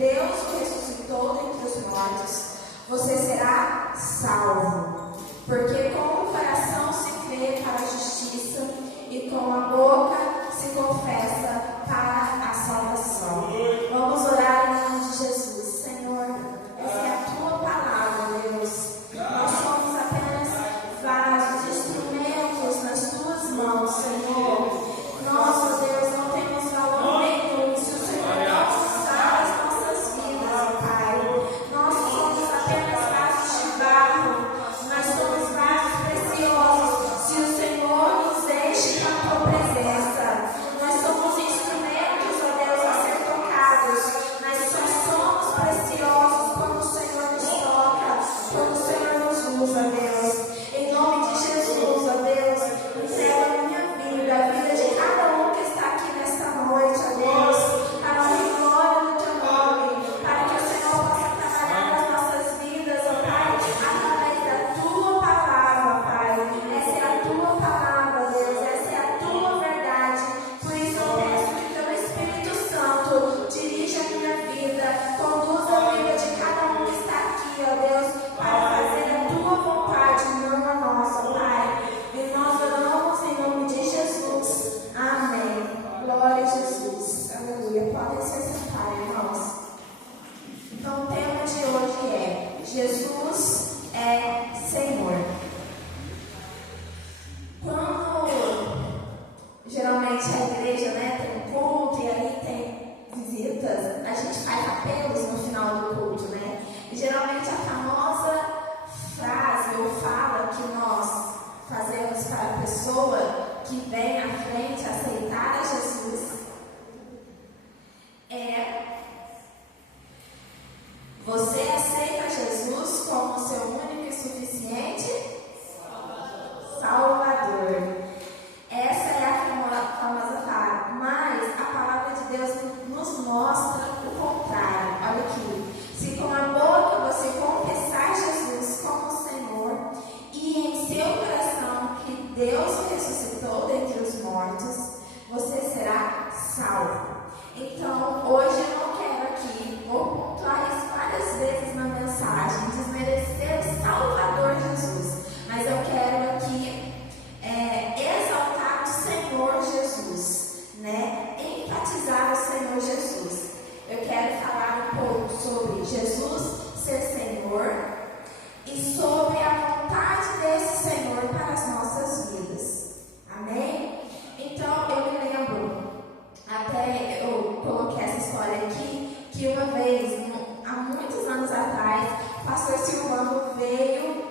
Deus o ressuscitou dentre os mortos, você será salvo. Porque com o coração se crê para a justiça e com a boca se confessa para a salvação. Vamos orar em nome de Jesus. Senhor, essa é a tua palavra, Deus. Nós somos apenas vasos, instrumentos nas tuas mãos, Senhor. Nós, ó Deus, não temos valor nenhum se o Senhor não usar as nossas vidas, ó Pai. Nós somos apenas vasos de barro, nós somos vasos preciosos se o Senhor nos enche com a tua presença. Nós somos instrumentos, ó Deus, a ser tocados. Nós só somos preciosos quando o Senhor nos toca, quando o Senhor nos usa, Deus. Em nome de Jesus, ó Deus, entrega a minha vida, a vida de cada um que está aqui nesta noite, ó Deus, para a glória do teu nome, para que o Senhor possa trabalhar nas nossas vidas, ó Pai, através da tua palavra, Pai. Essa é a tua palavra, Deus, essa é a tua verdade. Por isso eu peço que teu Espírito Santo dirija a minha vida, conduza a vida de cada um que está aqui, ó Deus, para fazer a tua vontade, não a nossa, Pai. E nós oramos em nome de Jesus. Amém. Glória a Jesus. Aleluia. Podem se sentar, irmãos. Então, o tema de hoje é: Jesus é Senhor. Quando geralmente a igreja, tem um culto e aí tem visitas, a gente faz apelos no final do culto, né? E geralmente a famosa frase ou fala que nós fazemos para a pessoa que vem à frente aceitar a Jesus é: você aceita Jesus como seu único e suficiente Salvador. Essa é a famosa frase, mas a palavra de Deus nos mostra o contrário. Olha aqui: se com a boca você confessar Jesus como Senhor e em seu coração que Deus o ressuscitou dentre os mortos, você será salvo. Então, hoje eu não quero aqui, vou pontuar isso várias vezes na mensagem, desmerecer o Salvador Jesus, mas eu quero aqui exaltar o Senhor Jesus, enfatizar o Senhor Jesus. Eu quero falar um pouco sobre Jesus ser Senhor e sobre a vontade desse Senhor para as nossas vidas. Amém? Então, eu me lembro, até eu coloquei essa história aqui, que uma vez, há muitos anos atrás, o pastor Silvano veio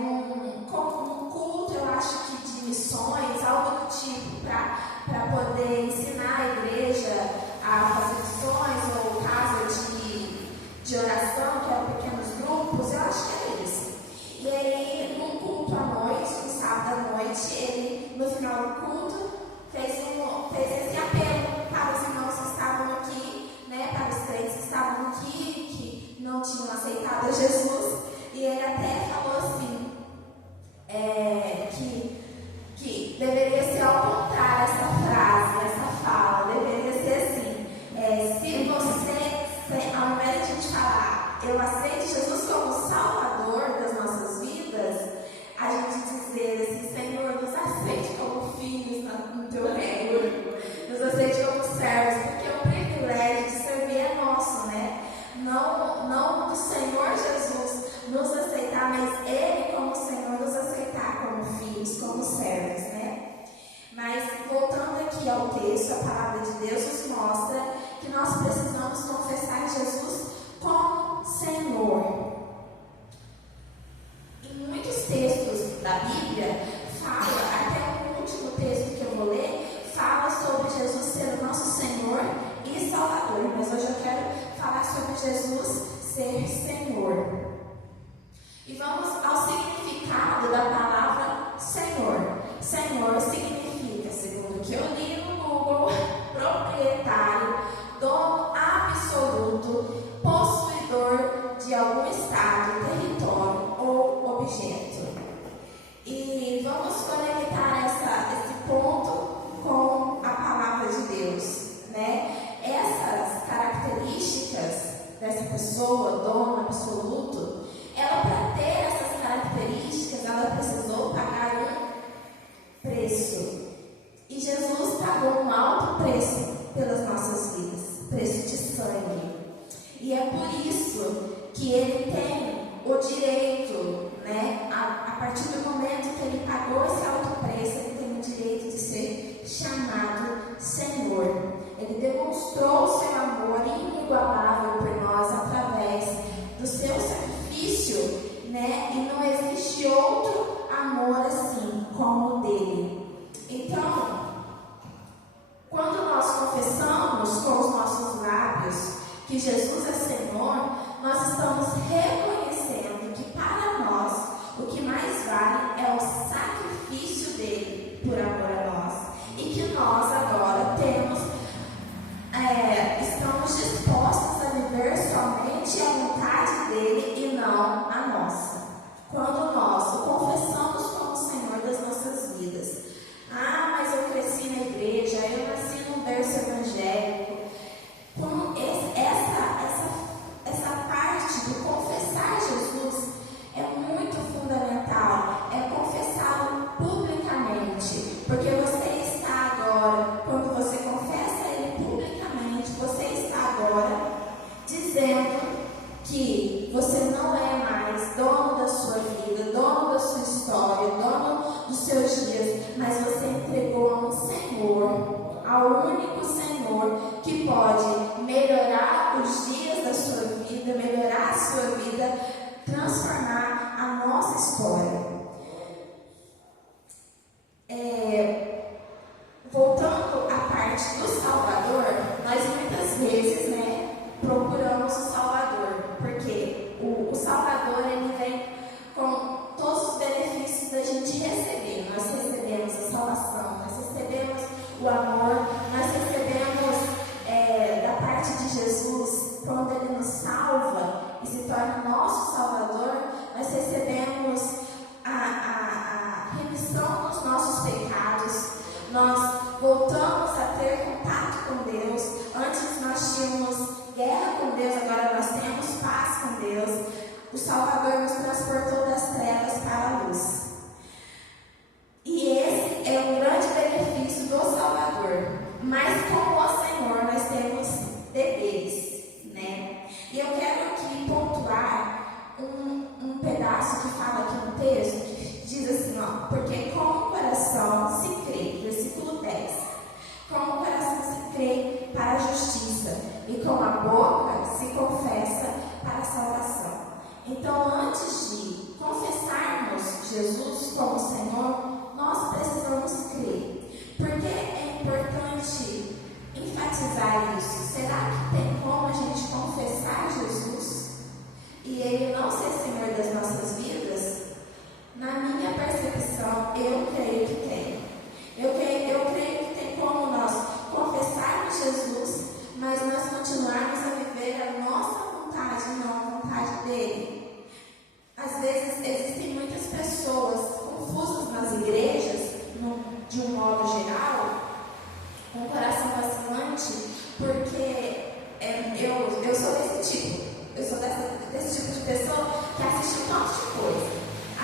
num culto, eu acho que de missões, algo do tipo, para poder ensinar a igreja a fazer missões ou casa de oração, que eram pequenos grupos, eu acho que era isso. E aí, num culto à noite, no sábado à noite, ele, no final do culto, fez esse apelo para os irmãos que estavam aqui, para os crentes que estavam aqui, que não tinham aceitado a Jesus. E ele até falou assim, que deveria ser ao contrário essa frase, essa fala, deveria ser assim: se você, ao invés de a gente falar, eu aceito Jesus como Salvador das nossas vidas, a gente dizer assim: Senhor, nos aceite como filhos no teu reino, nos aceite como servos, porque o privilégio de servir é nosso, Não do Senhor Jesus nos aceitar, mas Ele como Senhor nos aceitar como filhos, como servos, Mas voltando aqui ao texto, a palavra de Deus nos mostra que nós precisamos confessar Jesus como Senhor. Em muitos textos da Bíblia, fala, até o último texto que eu vou ler, fala sobre Jesus ser o nosso Senhor e Salvador. Mas hoje eu quero falar sobre Jesus ser Senhor. E vamos ao significado da palavra Senhor. Senhor significa, segundo o que eu li no Google, proprietário, dono absoluto, possuidor de algum estado, território ou objeto. E vamos conectar esse ponto com a palavra de Deus, Essas características dessa pessoa, dono absoluto, ela, para ter essas características, ela precisou pagar um preço. E Jesus pagou um alto preço pelas nossas vidas, preço de sangue. E é por isso que ele tem o direito, né, a partir do momento que ele pagou esse alto preço, ele tem o direito de ser chamado Senhor. Ele demonstrou o seu amor inigualável por nós através do seu sacrifício, né? E não existe outro amor assim como o dele. Então, quando nós confessamos com os nossos lábios que Jesus é Senhor, nós estamos reconhecendo que para nós o que mais vale é o sacrifício dele por amor a nós. E que nós agora estamos dispostos a viver somente a vontade dele e não a nossa. Quando nós o confessamos como Senhor das nossas vidas. Ah, mas eu cresci na igreja, eu nasci num berço evangélico. Essa parte do confessar Jesus é muito fundamental. É confessá-lo publicamente. Porque você está agora, quando você confessa ele publicamente, você está agora dizendo que você não é mais dono da sua vida, dono da sua história, dono dos seus dias, mas você entregou a um Senhor, ao único Senhor que pode melhorar os dias da sua vida, melhorar a sua vida, transformar a nossa história. Voltando à parte do Salvador, nós muitas vezes, né, procuramos o Salvador, porque o Salvador ele vem com todos os benefícios da gente receber. Nós recebemos a salvação, nós recebemos o amor, nós recebemos da parte de Jesus, quando ele nos salva e se torna nosso Salvador, nós recebemos a remissão dos nossos pecados. Nós voltamos a ter contato com Deus. Antes nós tínhamos guerra com Deus, agora nós temos paz com Deus. O Salvador nos transportou das trevas para a luz. E esse é um grande benefício do Salvador. Mas como o Senhor, nós temos deveres, né? E eu quero aqui pontuar um pedaço que fala aqui no texto, que diz assim, ó, porque com o coração se crê, versículo 10, com o coração se crê para a justiça, e com a boca se confessa para a salvação. Então, antes de confessarmos Jesus como Senhor, nós precisamos crer. Porque é importante enfatizar isso. Será que tem como a gente confessar Jesus e Ele não ser Senhor das nossas vidas? Na minha percepção, eu creio que tem. Eu creio que tem como nós confessarmos Jesus, mas nós continuarmos a viver a nossa vontade, não a vontade dele. Às vezes existem muitas pessoas confusas nas igrejas, de um modo geral, com o coração vacilante, porque eu sou desse tipo. Eu sou desse tipo de pessoa que assiste um monte de coisa.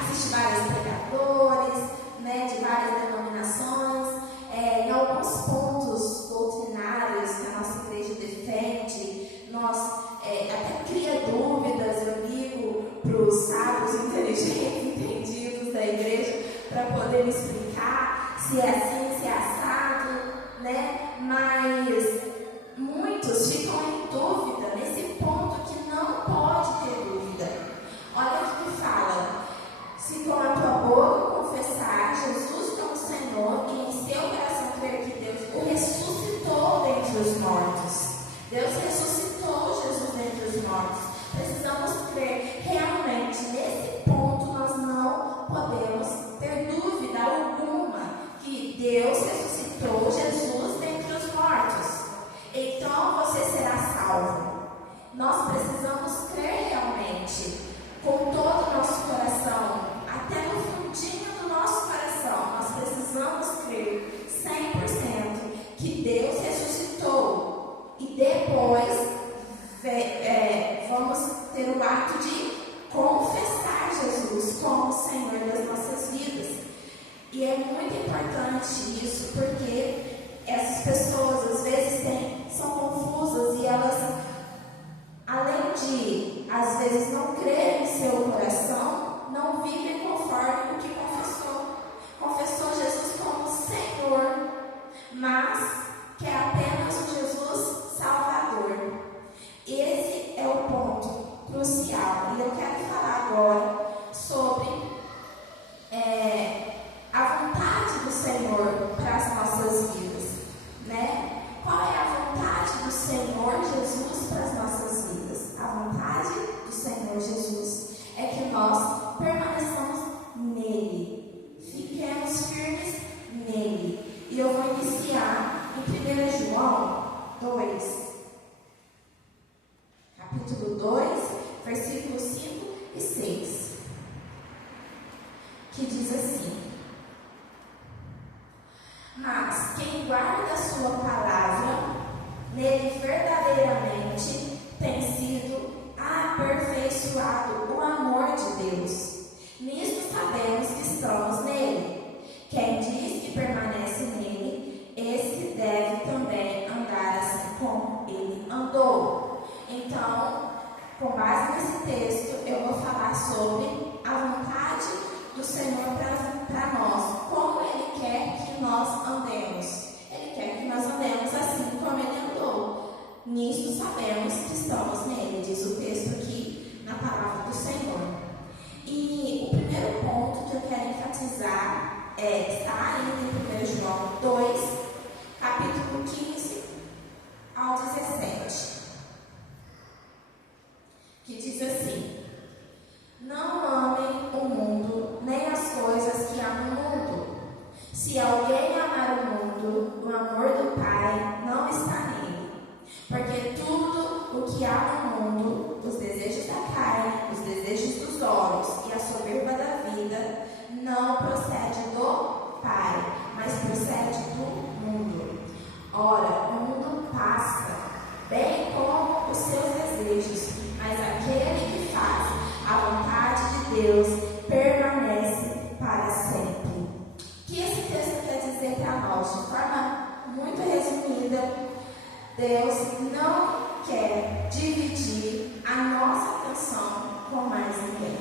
Assiste vários pregadores, né, de várias denominações, em alguns pontos doutrinários que a nossa igreja defende, nós até cria dúvidas, eu ligo para os sábios, inteligentes, entendidos da igreja, para poder explicar se é assim, se é assado, né? Mas muitos ficam em dúvida nesse ponto que não pode ter dúvida. Olha o que fala: se com a tua boca confessar Jesus como Senhor e em seu coração crer que Deus o ressuscitou dentre os mortos. Deus ressuscitou Jesus dentre os mortos. Precisamos crer realmente. Nesse ponto nós não podemos ter dúvida alguma que Deus ressuscitou Jesus dentre os mortos. Então você será salvo. Nós precisamos crer realmente, com todo o nosso coração, até no fundinho do nosso coração. Nós precisamos crer 100% que Deus ressuscitou e depois vamos ter o ato de confessar Jesus como Senhor das nossas vidas. E é muito importante isso, porque essas pessoas às vezes são confusas e elas, além de às vezes não crer em seu coração, não vivem conforme o que confessou. Confessou Jesus como Senhor, mas quer apenas o Jesus Salvador. Esse é o ponto crucial. E eu quero falar agora sobre a vontade do Senhor para as nossas vidas, né? Qual é a vontade do Senhor Jesus para as nossas vidas? A vontade do Senhor Jesus é que nós permaneçamos nele, fiquemos firmes nele. E eu vou iniciar em 1 João 2, capítulo 2, versículos 5 e 6, que diz assim: mas quem guarda a sua palavra, nele verdadeiramente tem sido aperfeiçoado o amor de Deus. Nisto sabemos que estamos nele. Quem diz que permanece nele, esse deve também andar assim como ele andou. Então, com base nesse texto, eu vou falar sobre a vontade do Senhor para nós, como Ele quer que nós andemos. Ele quer que nós andemos assim como Ele andou. Nisto sabemos que estamos nele, diz o texto aqui na palavra do Senhor. E o primeiro ponto que eu quero enfatizar está ainda em 1 João 2, capítulo 15 ao 17, que diz assim: não amem o mundo, nem as coisas que há no mundo. Se alguém amar o mundo, o amor do Pai não está nele. Porque tudo o que há no mundo, os desejos da carne, os desejos dos olhos e a soberba da vida, não procede do Pai, mas procede do mundo. Ora, o mundo passa, bem como os seus desejos, mas aquele que faz a vontade de Deus permanece para sempre. O que esse texto quer dizer para nós? De forma muito resumida, Deus não quer dividir a nossa atenção com mais ninguém.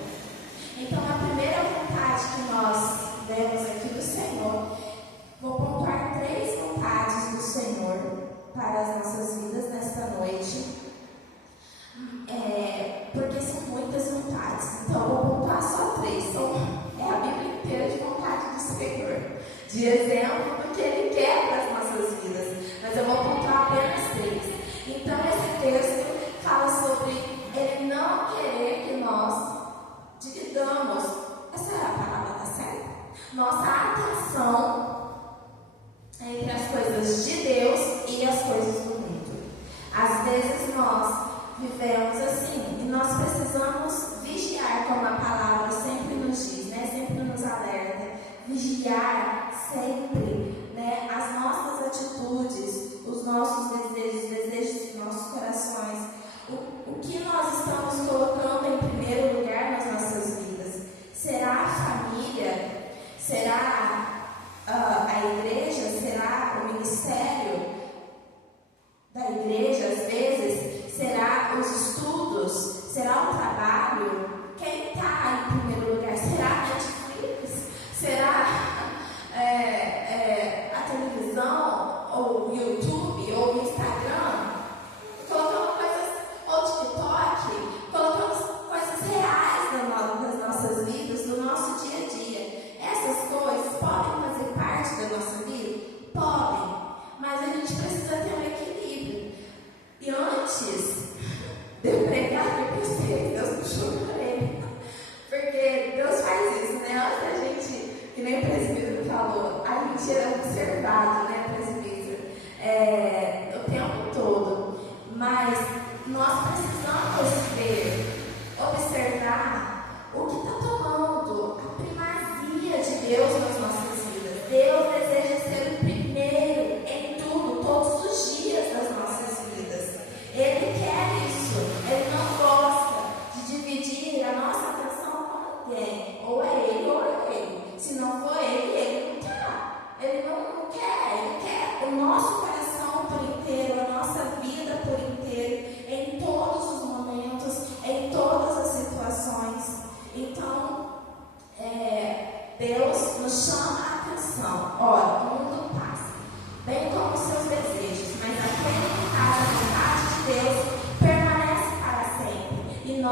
Então, a primeira vontade que nós vemos aqui do Senhor, vou pontuar 3 vontades do Senhor para as nossas vidas nesta noite. Porque são muitas vontades, então eu vou pontuar só 3. É a Bíblia inteira de vontade do Senhor, de exemplo do que Ele quer para as nossas vidas, mas eu vou pontuar apenas 3. Então esse texto fala sobre Ele não querer que nós dividamos, essa é a palavra, tá certo? Nossa atenção entre as coisas de Deus e as coisas do mundo. Às vezes nós vivemos assim, e nós precisamos vigiar, como a palavra sempre nos diz, né? Sempre nos alerta, vigiar sempre, né? As nossas atitudes, os nossos desejos dos nossos corações, o que nós estamos colocando em primeiro lugar nas nossas vidas. Será a família? Será a igreja? Será o ministério da igreja, às vezes? Será os estudos? Será o trabalho? Quem está em primeiro lugar? Será a Netflix? Será a televisão? Ou o YouTube? Ou o Instagram? Colocamos coisas, ou TikTok? Colocamos coisas reais das nossas vidas, do nosso dia a dia. Essas coisas podem fazer parte da nossa vida? Podem, mas a gente precisa ter um equilíbrio. E antes de eu pregar para vocês, Deus me chorei. Porque Deus faz isso, né? Antes da gente, que nem o presbítero falou, a gente era observado, né, presbítero, o tempo todo. Mas nós precisamos ver, observar o que está tomando a primazia de Deus nas nossas vidas. Deus deseja ser o primeiro em tudo, todos os dias das nossas vidas. Ele quer isso. Ele não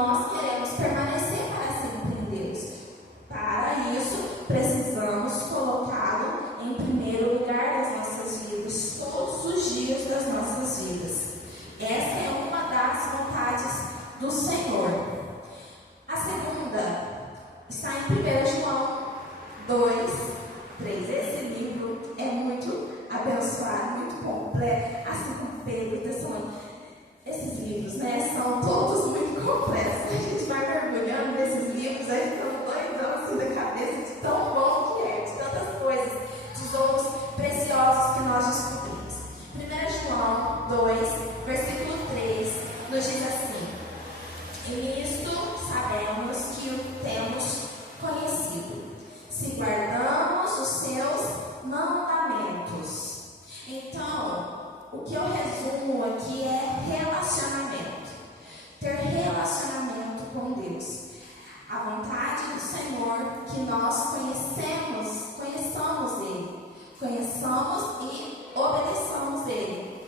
nós queremos permanecer para sempre em Deus. Para isso, precisamos colocá-lo em primeiro lugar das nossas vidas, todos os dias das nossas vidas. Essa é uma das vontades do Senhor. A segunda está em 1 João 2, 3. Esse livro é muito abençoado, muito completo, assim como Pedro e Tessalônica. Esses livros, né, são todos muito complexos. A gente vai mergulhando nesses livros, aí ficamos doidão assim da cabeça de tão bom que é, de tantas coisas, tesouros preciosos que nós descobrimos. 1 João 2, versículo 3, nos diz assim: e nisto sabemos que o temos conhecido, se guardamos os seus mandamentos. Então, o que eu resumo aqui é relacionamento. Ter relacionamento com Deus. A vontade do Senhor que nós conheçamos Ele. Conheçamos e obedeçamos Ele.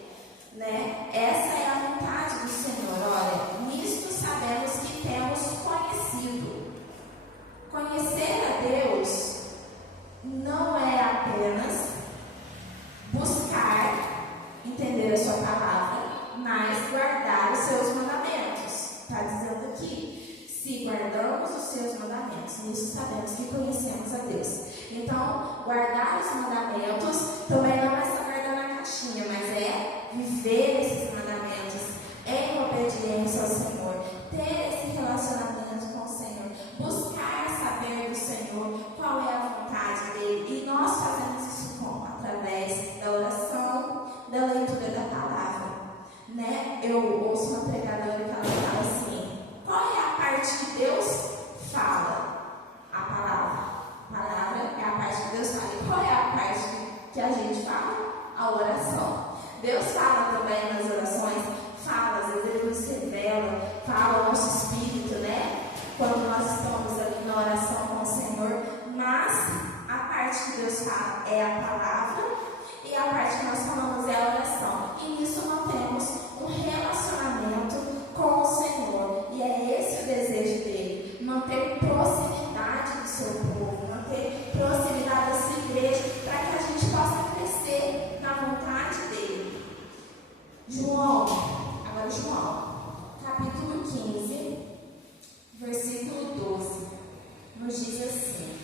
Né? Essa é a vontade do Senhor. Olha, nisto sabemos que temos conhecido. Conhecer a Deus não é apenas buscar entender a sua palavra, mas guardar os seus mandamentos. Está dizendo aqui, se guardamos os seus mandamentos, nisso sabemos que conhecemos a Deus. Então, guardar os mandamentos também não é só guardar na caixinha, mas é viver esses mandamentos em obediência ao Senhor, ter esse relacionamento com o Senhor, buscar saber do Senhor qual é a vontade dele. E nós fazemos isso como? Através da oração, da leitura da palavra, né? Eu ouço uma pregadora que ela fala assim: qual é a parte que Deus fala? A palavra. A palavra é a parte que Deus fala. E qual é a parte que a gente fala? A oração. Deus fala também nas orações, fala, às vezes Ele nos revela, fala o nosso espírito, né? Quando nós estamos ali na oração com o Senhor, mas a parte que Deus fala é a palavra. E a parte que nós falamos é a oração. E nisso mantemos um relacionamento com o Senhor. E é esse o desejo dele. Manter proximidade do seu povo. Manter proximidade da sua igreja. Para que a gente possa crescer na vontade dele. João, capítulo 15, versículo 12. Nos diz assim: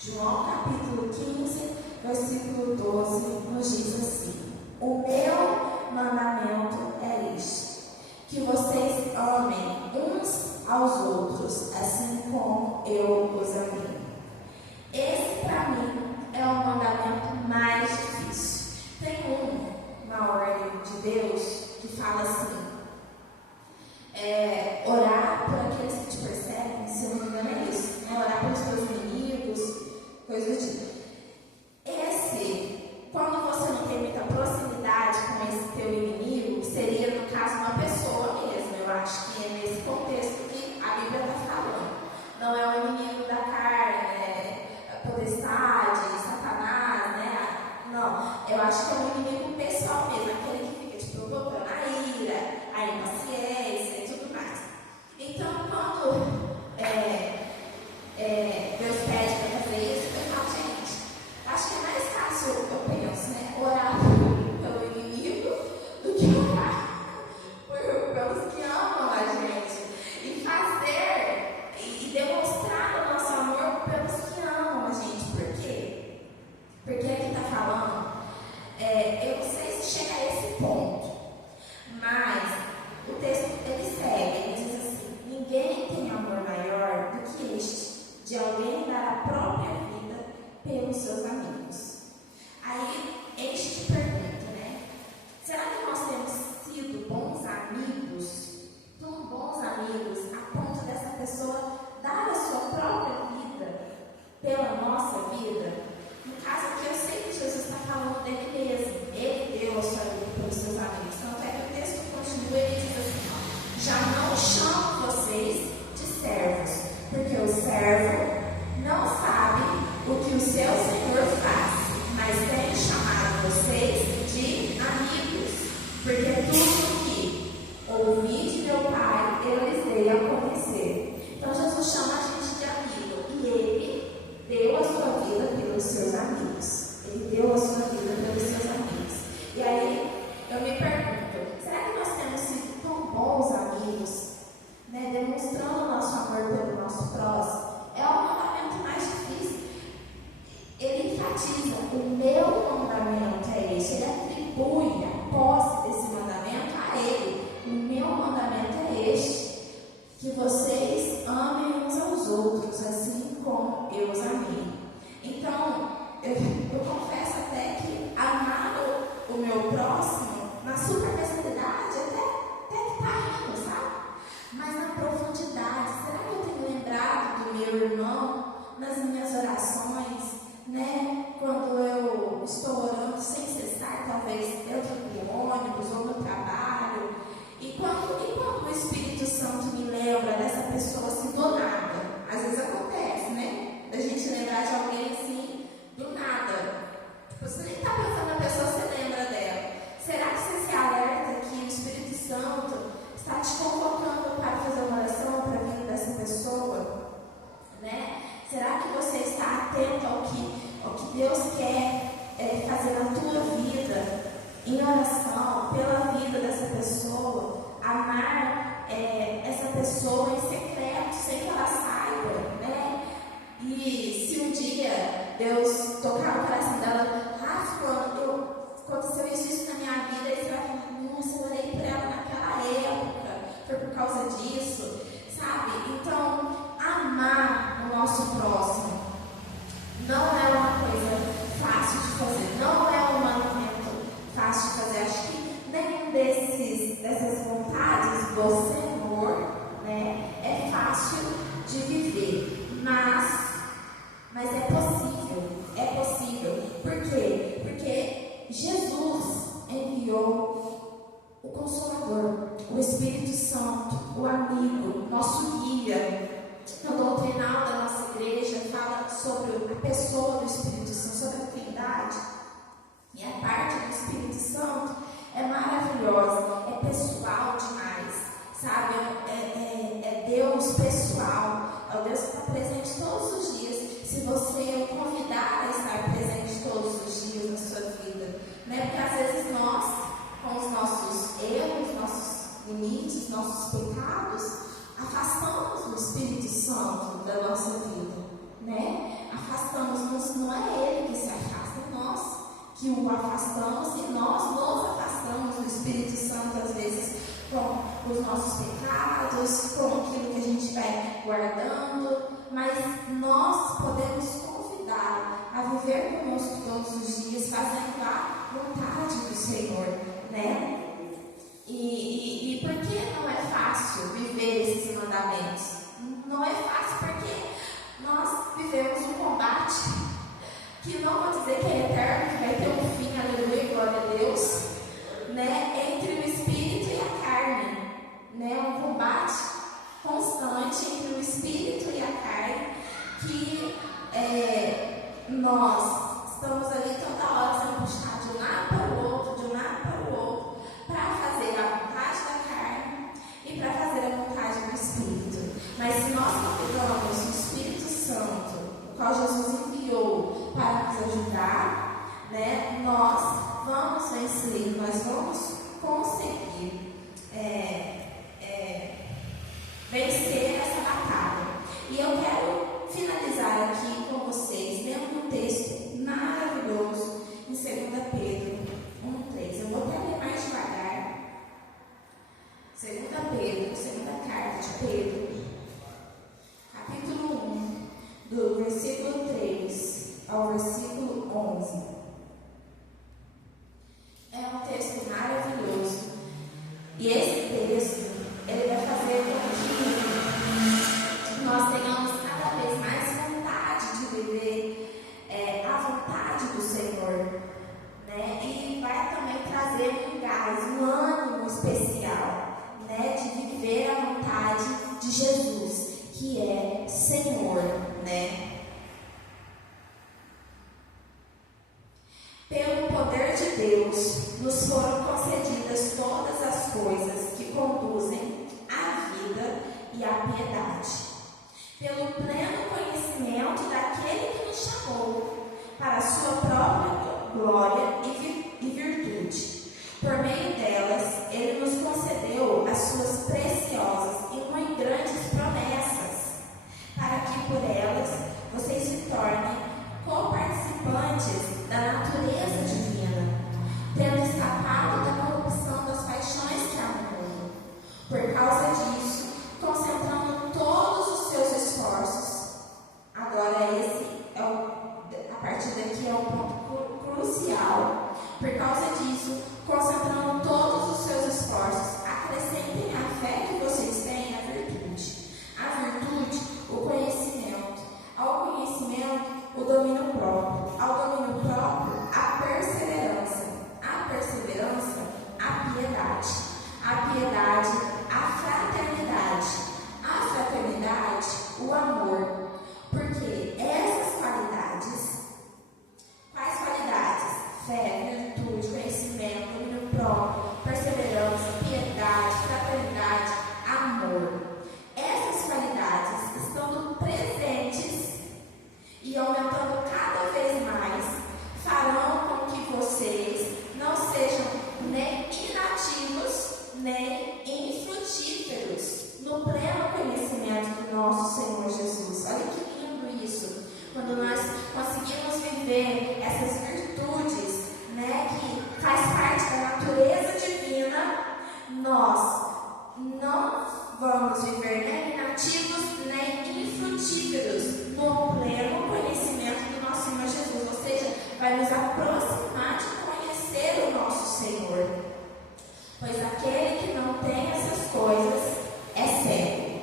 João capítulo 15, versículo 12, nos diz assim: o meu mandamento é este, que vocês amem uns aos outros, assim como eu os amei. Esse, para mim, é o mandamento mais difícil. Tem uma ordem de Deus que fala assim: orar por aqueles que te perseguem, se eu não me engano é isso, né? Orar pelos teus inimigos, coisa do tipo. Quando você não tem muita proximidade com esse teu inimigo, seria, no caso, uma pessoa mesmo. Eu acho que é nesse contexto que a Bíblia está falando. Não é o inimigo da carne, potestade, Satanás, né? Não, eu acho que é um inimigo pessoal mesmo, aquele que fica te provocando a ira, a impaciência e tudo mais. Então, quando Deus pede para fazer isso, eu falo, gente, acho que é mais fácil, eu penso, né, orar pelo inimigo do que orar pelos que amam a gente. E fazer e demonstrar o nosso amor pelos que amam a gente. Por quê? Porque aqui está falando, eu não sei se chega a esse ponto, mas o texto ele segue, ele diz assim: ninguém tem amor maior do que este, de alguém Porque tudo que ouvi de meu Pai, eu lhes dei a conhecer. Então Jesus chama a gente de amigo. E Ele deu a sua vida pelos seus amigos. Ele deu a sua vida pelos seus amigos. E aí eu me pergunto, será que nós temos sido tão bons amigos, né, demonstrando o nosso amor pelo nosso próximo? É o mandamento mais difícil. Ele enfatiza, o meu mandamento é este. Ele atribui a posse desse mandamento a Ele. O meu mandamento é este, que vocês amem uns aos outros, assim como eu os amei. Então, eu confesso até que amar o meu próximo, na superficialidade, até que está rindo, sabe? Mas na profundidade, será que eu tenho lembrado do meu irmão nas minhas orações, né? Quando eu estou orando sem cessar, talvez dentro do ônibus ou no trabalho, e quando o Espírito Santo me lembra dessa pessoa assim do nada, às vezes acontece, né? Da gente lembrar de alguém assim do nada. Você nem está pensando na pessoa, você lembra dela. Será que você se alerta que o Espírito Santo está te convocando para fazer uma oração para a vida dessa pessoa? Né? Será que você está atento ao que Deus quer fazer na tua vida, em oração, pela vida dessa pessoa? Amar essa pessoa em secreto, sem que ela saiba, né? E se um dia Deus tocar o coração dela, aconteceu isso na minha vida, e você vai falar, nossa, eu orei por ela naquela época, foi por causa disso, sabe? Então, amar o nosso próximo não é uma coisa fácil de fazer, não é um mandamento fácil de fazer. Acho que nenhum dessas vontades do Senhor, né, é fácil de viver, mas é possível. Por quê? Porque Jesus enviou o Consolador, o Espírito Santo, o amigo, nosso guia. No doutrinal da nossa igreja fala sobre a pessoa do Espírito Santo, sobre a Trindade. E a parte do Espírito Santo é maravilhosa, é pessoal demais, sabe? É Deus pessoal, é o Deus que está presente todos os dias. Se você o convidar a estar presente todos os dias na sua vida, né? Porque às vezes nós, com os nossos erros, nossos limites, nossos pecados, afastamos o Espírito Santo da nossa vida, né? Afastamos, não é Ele que se afasta, é nós que o afastamos, e nós nos afastamos do Espírito Santo, às vezes, com os nossos pecados, com aquilo que a gente vai guardando, mas nós podemos convidar a viver conosco todos os dias, fazendo a vontade do Senhor, né? E por que não é fácil viver esses mandamentos? Não é fácil porque nós vivemos um combate que não vou dizer que é eterno, que vai ter um fim, aleluia, glória a Deus, né? Entre o Espírito e a carne, né? Um combate constante entre o Espírito e a carne, que nós estamos ali toda hora sendo puxados de um lado para o outro, para fazer a vontade da carne e para fazer a vontade do Espírito. Mas se nós convidamos o Espírito Santo, o qual Jesus enviou para nos ajudar, né, nós vamos vencer, nós vamos conseguir vencer essa batalha. E eu quero finalizar aqui com vocês lendo um texto maravilhoso em 2 Pedro 1:3. Eu vou até ler mais devagar. 2 Pedro, segunda carta de Pedro, capítulo 1, do versículo 3 ao versículo 11. É um texto maravilhoso. E esse texto, ele vai fazer com que nós tenhamos cada vez mais vontade de viver a vontade do Senhor, né? E vai também trazer um gás, um ânimo especial, né? De viver a vontade de Jesus, que é Senhor, né? Pelo poder de Deus, nos foram concedidas coisas que conduzem à vida e à piedade, pelo pleno conhecimento daquele que nos chamou para a sua própria glória e virtude. Por meio delas, ele nos concedeu as suas preciosas e muito grandes promessas, para que por elas vocês se tornem coparticipantes da natureza divina, tendo escapado da corrupção das paixões que há no mundo. Por causa disso, concentrando todos os seus esforços, agora a partir daqui é um ponto crucial. Por causa disso, concentrando todos os seus esforços, acrescentem a fé que vocês têm na virtude. A virtude, o conhecimento. Ao conhecimento, o domínio próprio. Ao domínio próprio, a perseverança. A perseverança, a piedade. A piedade, a fraternidade. A fraternidade, o amor. Porque essas qualidades, quais qualidades? Fé, virtude, conhecimento, domínio próprio, perseverança, piedade, fraternidade, amor. Essas qualidades, estando presentes e aumentando cada vez mais, farão com que vocês não sejam nem inativos, nem infrutíferos no pleno conhecimento do nosso Senhor Jesus. Olha que lindo isso, quando nós conseguimos viver essas virtudes, que faz parte da natureza divina, nós não vamos viver nem inativos, nem infrutíferos no pleno conhecimento do nosso Senhor Jesus, ou seja, vai nos aproximar de conhecer o nosso Senhor. Pois aquele que não tem essas coisas é cego,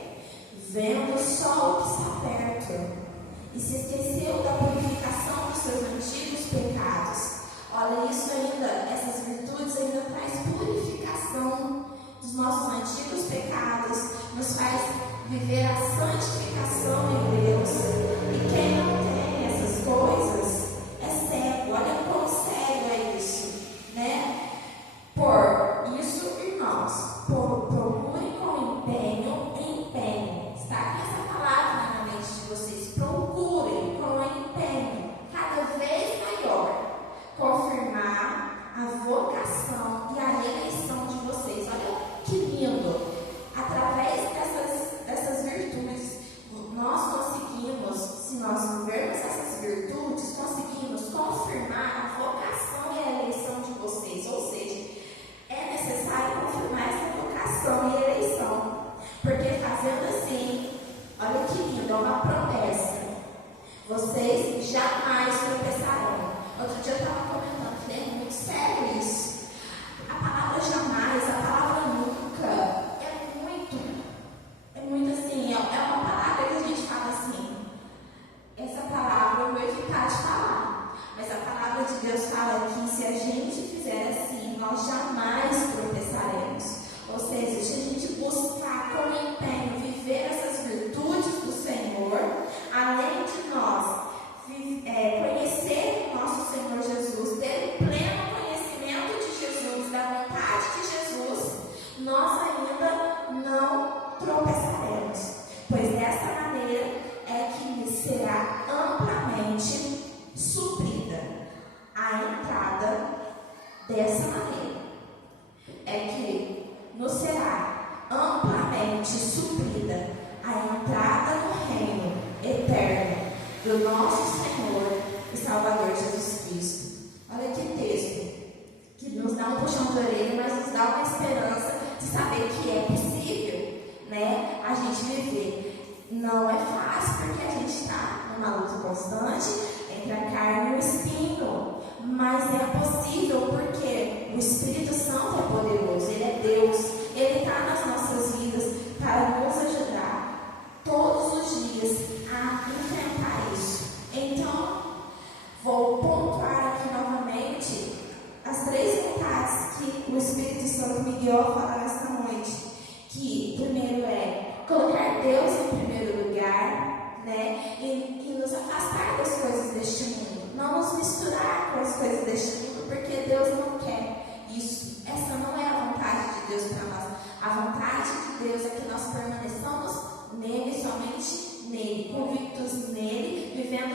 vendo só o que está perto, e se esqueceu da purificação dos seus antigos pecados. Olha, isso ainda, essas virtudes ainda traz purificação dos nossos antigos pecados, nos faz viver a santificação em Deus. E quem não tem essas coisas é cego. Olha quão cego é isso, Por isso, irmãos, procurem com empenho. Está aqui essa palavra na mente de vocês. Procurem com empenho, cada vez maior, confirmar a vocação e a eleição de vocês. Olha que lindo! Através dessas virtudes, nós conseguimos, se nós vivermos essas virtudes, conseguimos confirmar a vocação e a eleição de vocês. Ou seja, é necessário confirmar essa vocação e eleição, porque fazendo assim, olha que lindo, é uma promessa. Vocês jamais tropeçarão. Outro dia eu estava comentando, falei, é muito sério isso. A palavra jamais, a palavra nunca, é muito assim, é uma palavra que a gente fala assim, essa palavra eu vou evitar de falar, mas a palavra de Deus fala que se a gente fizer assim, nós jamais tropeçaremos. Ou seja, se a gente buscar com empenho viver essas virtudes do Senhor, além de nós conhecer o nosso Senhor Jesus, ter o pleno conhecimento de Jesus, da vontade de Jesus, nós ainda não tropeçaremos, pois dessa maneira é que será amplamente suprida a entrada. Dessa maneira é que nos será amplamente suprida a entrada no reino eterno do nosso Senhor e Salvador Jesus Cristo. Olha que texto que nos dá um puxão de orelha, mas nos dá uma esperança de saber que é possível, a gente viver. Não é fácil, porque a gente está numa luta constante entre a carne e o espinho, mas é possível porque o Espírito Santo é poderoso, Ele é Deus, Ele está nas nossas vidas para nos ajudar todos os dias a enfrentar isso. Então, vou pontuar aqui novamente as 3 vontades que o Espírito Santo me guiou a falar nesta noite. Que primeiro é colocar Deus em primeiro lugar, e nos afastar das coisas deste mundo, não nos misturar com as coisas deste mundo, porque Deus não quer isso. Essa não é a vontade de Deus para nós.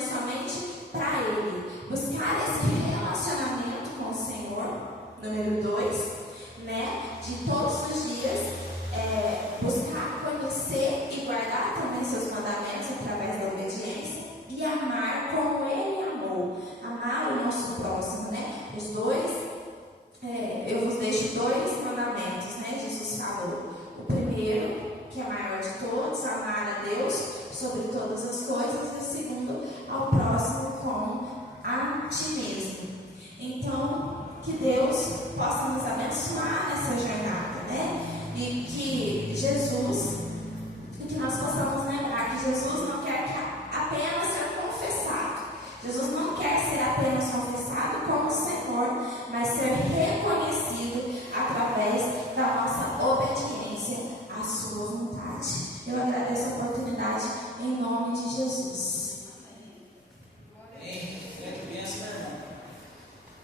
vivendo somente para Ele. Buscar esse relacionamento com o Senhor. Número 2, né? De todos os dias, buscar conhecer e guardar também seus mandamentos através da obediência. E amar como Ele amou. Amar o nosso próximo, né? Os dois, eu vos deixo 2 mandamentos, né? Jesus falou. O primeiro, que é maior de todos, amar a Deus sobre todas as coisas. E o segundo, ao próximo como a ti mesmo. Então, que Deus possa nos abençoar nessa jornada, né? E que nós possamos lembrar que Jesus não quer apenas ser confessado. Jesus não quer ser apenas confessado como Senhor, mas ser reconhecido através da nossa obediência à sua vontade. Eu agradeço a oportunidade em nome de Jesus. Bem,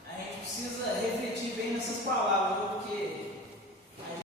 a gente precisa refletir bem nessas palavras, porque